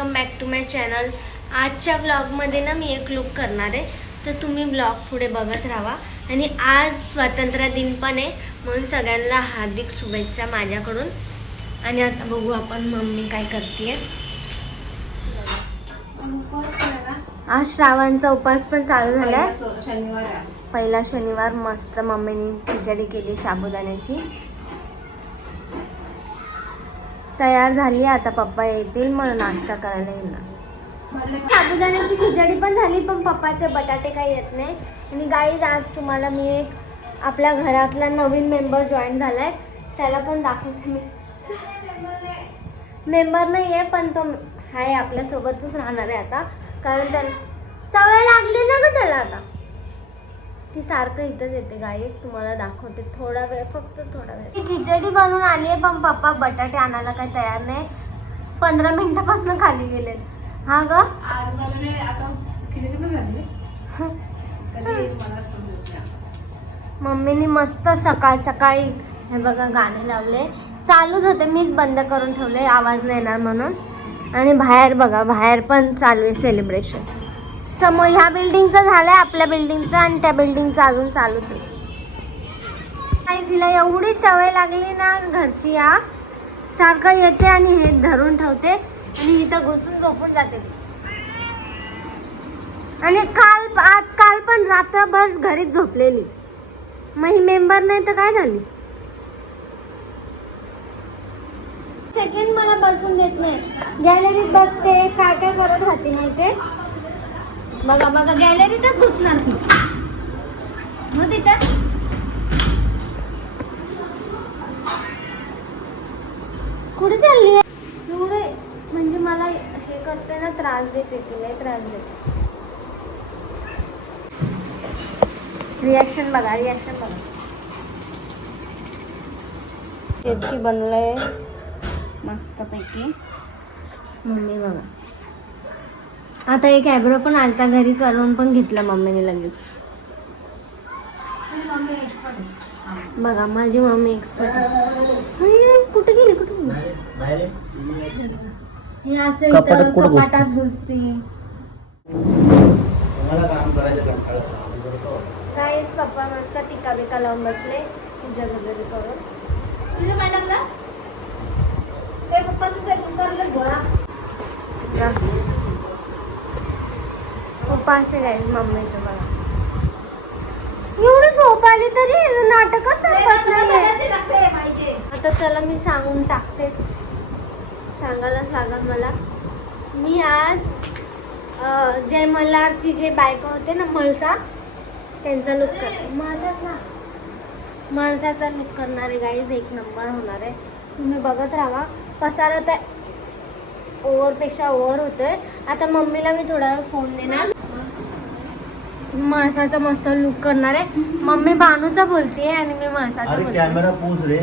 Welcome back to my channel. आजच्या ब्लॉगमध्ये ना मी एक लुक करणार आहे, तर तुम्ही ब्लॉग पुढे बघत राहा. आणि आज स्वातंत्र्य दिन पण आहे, म्हणून सगळ्यांना हार्दिक शुभेच्छा माझ्याकडून. आणि आता बघू आपण मम्मी काय करते. आज श्रावणचा उपवास पण चालू झाला. पहिला शनिवार. मस्त मम्मीने खिचडी केली साबुदाण्याची, तयार झाली. आता पप्पा येतील मग नाश्ता करायला येणार. साबुदाण्याची खिचडी पण झाली, पण पप्पाचे बटाटे काही येत नाही. आणि गाईज आज तुम्हाला मी एक आपल्या घरातला नवीन मेंबर जॉईन झालाय, त्याला पण दाखवते. मी मेंबर नाही आहे, पण तो आहे आपल्यासोबतच राहणार आहे आता, कारण त्याला सवय लागली ना ग त्याला. आता ती सारखं इथंच येते. गाईस तुम्हाला दाखवते थोडा वेळ, फक्त थोडा वेळ. खिचडी बनवून आली आहे, पण पप्पा बटाटे आणायला काही तयार नाही. 15 मिनिटापासून खाली गेलेत. हा ग मम्मीने मस्त सकाळ सकाळी हे बघा गाणे लावले, चालूच होते, मीच बंद करून ठेवले आवाज नाही येणार म्हणून. आणि बाहेर बघा, बाहेर पण चालू आहे सेलिब्रेशन. समोर ह्या बिल्डिंगचं झालंय, आपल्या बिल्डिंगचं, आणि त्या बिल्डिंगचं अजून चालूच आहे. तिला एवढी सवय लागली ना घरची, या सारखं येते आणि हे धरून ठेवते आणि इथं घुसून झोपून जाते ती. आणि काल पण रात्रभर घरीच झोपलेली. मग ही मेंबर नाही तर काय झाली. सेकंड मला बसून देत नाही, गॅलरीत बसते, काय काय करत राहते माहिती. बघा बघा गॅलरीतच घुसणार ती. मग तिथं कुठे चालली आहे एवढे, म्हणजे मला हे करते ना, त्रास देते तिला, त्रास देते. रिॲक्शन बघा, रिॲक्शन बघा. टेस्टी बनलंय मस्तपैकी. मम्मी बघा, आता एक ॲग्रो पण आलता घरी, करून पण घेतला मम्मीने लगेच. बघा माझी मम्मी एक्सपर्ट आहे. कुठे गेली, कुठे गेली. हे असं इथं कपाटात घुसते. काहीच पप्पा मस्त टिका बिका लावून बसले पूजा वगैरे करून. तुझ्या मॅडमला ते पप्पा तुझं गोळा पप्पा असे गाईज मम्मीचं बघा. एवढी झोप आली तरी नाटकच संपत नाही. आता चला मी सांगून टाकतेच, सांगायलाच लागल मला. मी आज जय मल्हारची जे बायको होते ना, मळसा, त्यांचा लुक माणसाचा लुक करणार आहे गाईज. एक नंबर होणार आहे, तुम्ही बघत राहा. पसारा तर ओव्हरपेक्षा ओव्हर होतोय. आता मम्मीला मी थोडा वेळ फोन देणार, माणसाचा मस्त लुक करणार आहे. मम्मी बानूचा बोलते आणि मी माणसाचा बोलते. कॅमेरा पोच रे.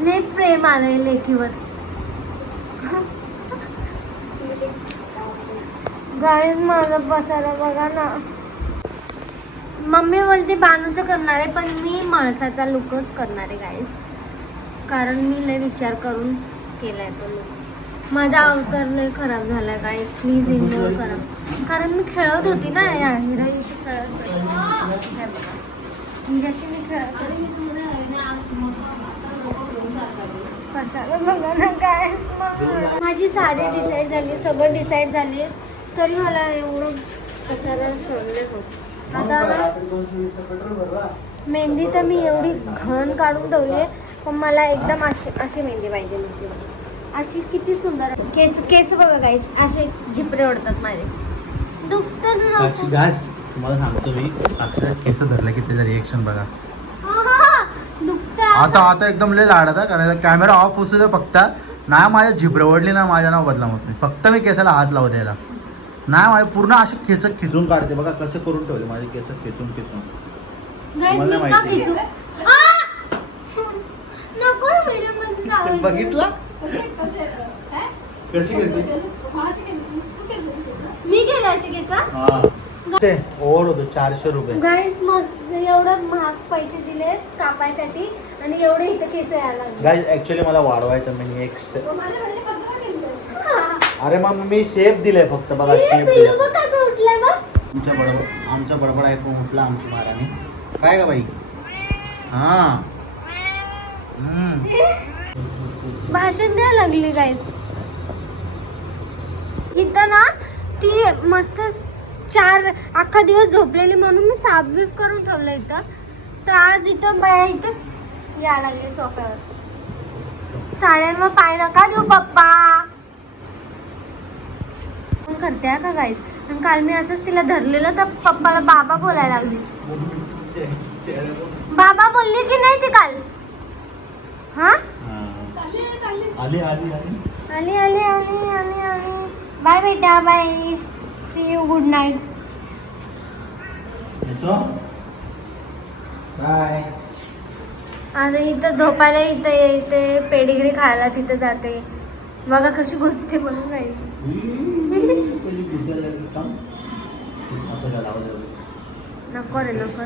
लय प्रेम आलंय लेकीवर. गाईज माझा पसारा बघा ना. मम्मी बोलते बानूचं करणार आहे, पण मी माणसाचा लुकच करणार आहे गाईज, कारण मी लय विचार करून केलाय तो लुक. माझा अवतार लय खराब झाला गाईज, प्लीज इग्नोर करा. कारण मी खेळत होती ना, या हिराशी खेळत होती. हिराशी मी खेळत होती. पसारा बघा ना गाईज. माझी साडी डिसाईड झाली, सगळं डिसाईड झाले, तरी मला एवढं पसारा सोडले होत. आता मेहंदी तर मी एवढी घन काढून ठेवली आहे, पण मला एकदम अशी मेहंदी पाहिजे होती. अशी किती सुंदर केस बघा गाईस, असे झिपरे ओढतात माझे. दुखतं तुम्हाला सांगतो मी, अक्षर केस धरला की त्याचं रिएक्शन बघा. दुखतं आता एकदम लय लाडता, कारण कॅमेरा ऑफ असू दे फक्त. नाही माझ्या झिपरे ओढली ना, माझ्या नाव बदला होत नाही. फक्त मी केसाला हात लावू द्यायला नाही. माझे पूर्ण असे खिचून काढते बघा, कसं करून ठेवले माझे केस खिचून. बघितला कशी घेतली मी केलं अशी केस. ते ओव्हर होतो 400 रुपये. गाईस मस्त एवढं महाग पैसे दिले कापायसाठी आणि एवढे इथं केस यायला लागले. गाईज ऍक्च्युली मला वाढवायचं मी एक अरे मग मी शेप दिले फक्त बघा शेप दिले. कसं उठलंय बघ. आमचा बडबड ऐकून उठला आमची महाराणी. काय का बाई हा भाषण द्यायला लागली गाईस. इथं ना ती मस्त 4 अख्खा दिवस झोपलेली म्हणून मी साफबीफ करून ठेवलं इथं. तर आज इथं बाया इथं यायला लागली सोफ्यावर. साड्यांवर पाय नका देऊ पप्पा करते का गाईस. आणि काल मी असंच तिला धरलेलं तर पप्पाला बाबा बोलायला लागली. बाबा बोलली की नाही ती काल. हा आली आली आली आली आली आली. बाय बेटा bye. See you good night. Bye. आज इथं झोपायला इथं येते पेडिग्री खायला तिथं जाते. बघा कशी घुसते म्हणून गाईस. नको रे नको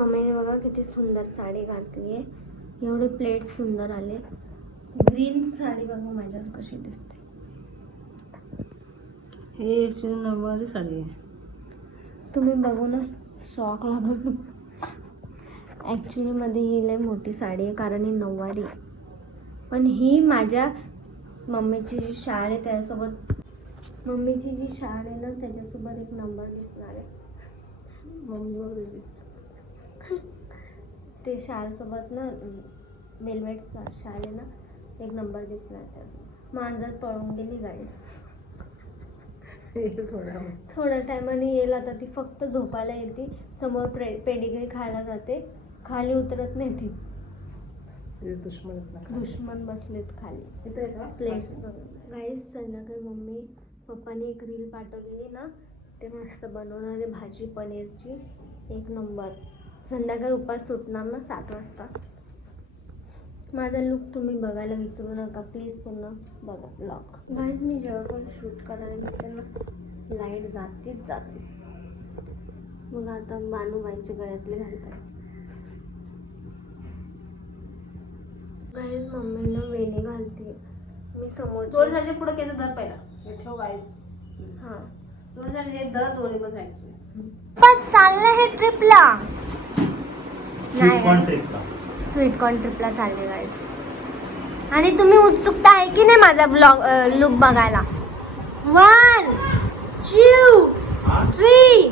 मम्मीने बघा किती सुंदर साडी घातली आहे. एवढे प्लेट सुंदर आले. ग्रीन साडी बघा माझ्यावर कशी दिसते. हे नऊवारी साडी आहे. तुम्ही बघूनच शॉक लागत. ॲक्च्युली मध्ये ही लय मोठी साडी आहे कारण ही नऊवारी आहे. पण ही माझ्या मम्मीची जी शाळ आहे त्याच्यासोबत मम्मीची जी शाळ आहे ना त्याच्यासोबत एक नंबर दिसणार आहे. मम्मी बघ ते शाळेसोबत ना वेलवेट शाळ आहे ना एक नंबर दिसणार त्यात. मांजर पळून गेली गाईस. थोड्या टायमाने येईल आता. ती फक्त झोपायला येते. समोर पेडिग्री खायला जाते. खाली उतरत नाही ती. दुश्मन बसलेत खाली प्लेट्स. गाईस संध्याकाळी मम्मी पप्पाने एक रील पाठवलेली ना ते मस्त बनवणारे भाजी पनीरची एक नंबर. संध्याकाळी उपास सुटणार ना 7 वाजता. माझा लुक तुम्ही बघायला विसरू नका प्लीज. पूर्ण बघा ब्लॉग. गाईज मी जेव्हा पण शूट करायला घेते ना लाईट जातीच जाते. मग आता बानूबाईच्या गळ्यातले घालतात. गाईज मम्मीला वेणी घालते मी समोर. थोडीसाठी पुढे केस धर पहिला. हे ठेव गाईस. हां थोडीसाठी हे धर दोन्ही पण साईडचे. पण चाललं हे ट्रिपला. स्वीटकॉर्न ट्रिपला चालले गाईस. आणि तुम्ही उत्सुकता आहे की नाही माझा ब्लॉग लुक बघायला. 1 2 3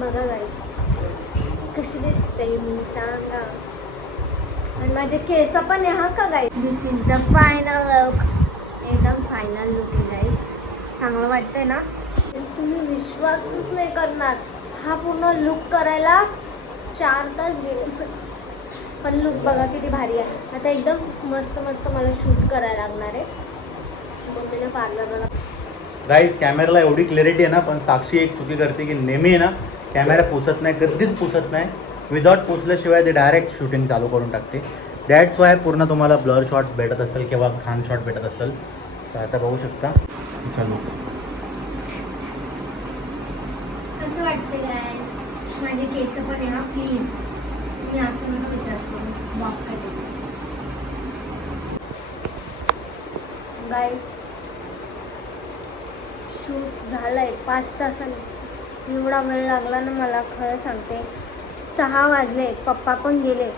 बघा गाईस कशी दिसते मी सांगा. आणि माझे केस पण आहे हा का गाईस. दिस इज द फायनल लुक. एकदम फायनल लुक आहे गाईस. चांगलं वाटतंय ना. तुम्ही विश्वासच नाही करणार. हा पूर्ण लुक करायला 4 तास गेले. पण लुक बघा किती भारी आहे. आता एकदम मस्त मस्त मला शूट करायला लागणार आहे. मम्मीने पार्लरला. गाईज कॅमेराला एवढी क्लॅरिटी आहे ना पण साक्षी एक चुकी करते की नेहमी आहे ना कॅमेरा पुसत नाही. कधीच पुसत नाही. विदाउट पुसल्याशिवाय ते डायरेक्ट शूटिंग चालू करून टाकते. दॅट्स वाय पूर्ण तुम्हाला ब्लर शॉट भेटत असेल किंवा घाण शॉट भेटत असेल. तर आता बघू शकता. चलो कसं वाटतं गाईस. माझे केस पण आहे ना प्लीज. मी असं नका विचारतो बॉक्ससाठी. गाईस शूट झालंय 5 तासांनी. एवढा वेळ लागला ना मला खरं सांगते. 6 वाजले. पप्पा पण गेले.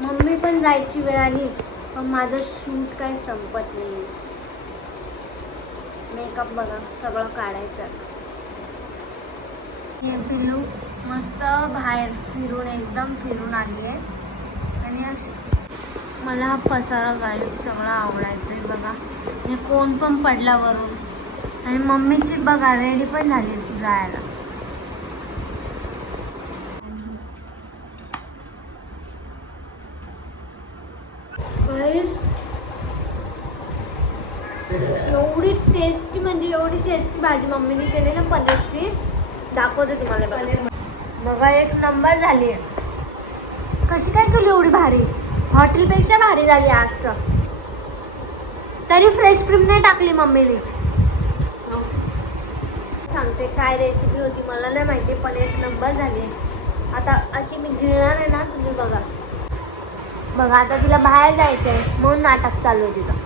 मम्मी पण जायची वेळ आली. पण माझं शूट काय संपत नाही. मेकअप बघा सगळं काढायचं. हे पिल्लू मस्त बाहेर फिरून एकदम फिरून आली आहे. आणि मला हा पसारा गाईस सगळं आवडायचं आहे बघा. हे कोण पण पडला वरून. आणि मम्मीची बघा रेडी पण झाली जायला. एवढी टेस्टी म्हणजे एवढी टेस्टी भाजी मम्मीने केली ना पनीरची. दाखवते तुम्हाला पनीर. बघा एक नंबर झाली आहे. कशी काय केली एवढी भारी. हॉटेलपेक्षा भारी झाली आज तर. तरी फ्रेश क्रीम नाही टाकली मम्मीने. सांगते काय रेसिपी होती मला नाही माहिती, पण एक नंबर झाली. आता अशी मी गिळणार आहे ना, तुम्ही बघा. बघा आता तिला बाहेर जायचं आहे म्हणून नाटक चालू आहे तिथं.